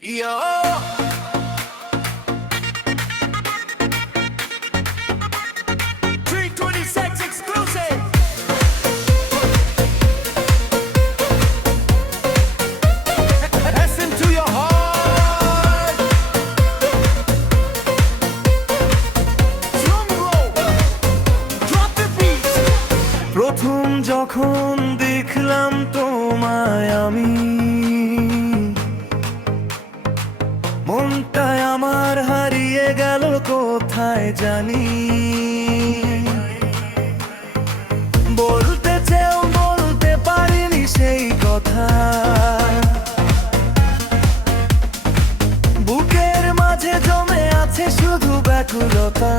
Yo, 326 exclusive. Listen to your heart. Drum roll, drop the beat. প্রথম যখন দেখলাম তোমায় আমি, মনটায় আমার হারিয়ে গেল কোথায় জানি। বলতে চেয়েও বলতে পারিনি সেই কথা, বুকের মাঝে জমে আছে শুধু ব্যাকুলতা।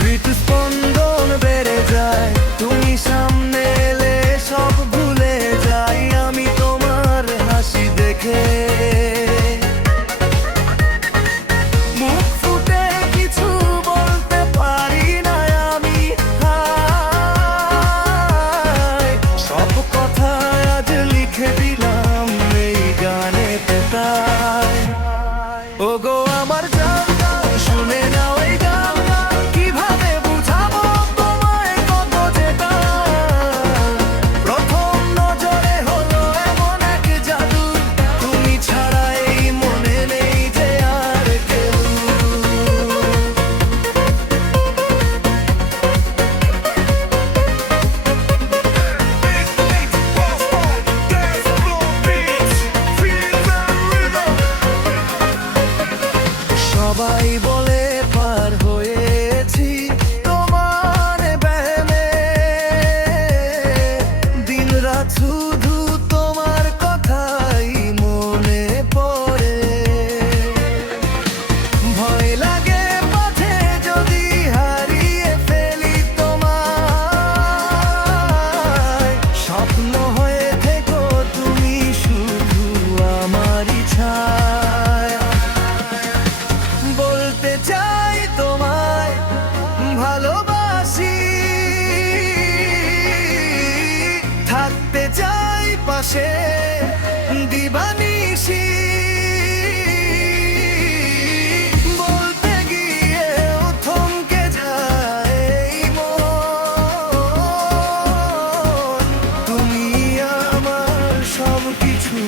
হৃদস্পন্দন বেড়ে যায়, তুমি সামনে এলে সব ভুলে যাই আমি তোমার হাসি দেখে। মুখ ফুটে কিছু বলতে পারি না আমি, সব কথা আজ লিখে দিলাম এই গানেতে তাই। ওগো আমার জান, শুনে নাও এই গান, কিভাবে বুঝাবো তোমায় কত যেটা। প্রথম নজরে হলো এমন এক জাদু, তুমি ছাড়া এই মনে নেই যে আর কেউ। সবাই বলে পার হয়েছি তোমার ব্যামে, দিন রাত শুধু তোমার কথাই মনে পড়ে। ভয় লাগে পথে যদি হারিয়ে ফেলি তোমায়, স্বপ্ন হয়ে থেকো তুমি শুধু আমারই ছায়া। বলতে চাই তোমায় ভালোবাসি, থাকতে চাই পাশে দিবানিশি। বলতে গিয়েও থমকে যায় এই মন, তুমি আমার সব কিছু।